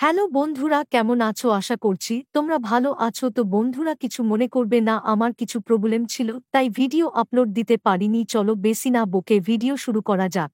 Hello বন্ধুরা, কেমন আছো? আশা করছি তোমরা ভালো আছো। তো বন্ধুরা, কিছু মনে করবে না, আমার কিছু প্রবলেম ছিল, তাই ভিডিও আপলোড দিতে পারিনি। চলো বেশি না বকে ভিডিও শুরু করা যাক।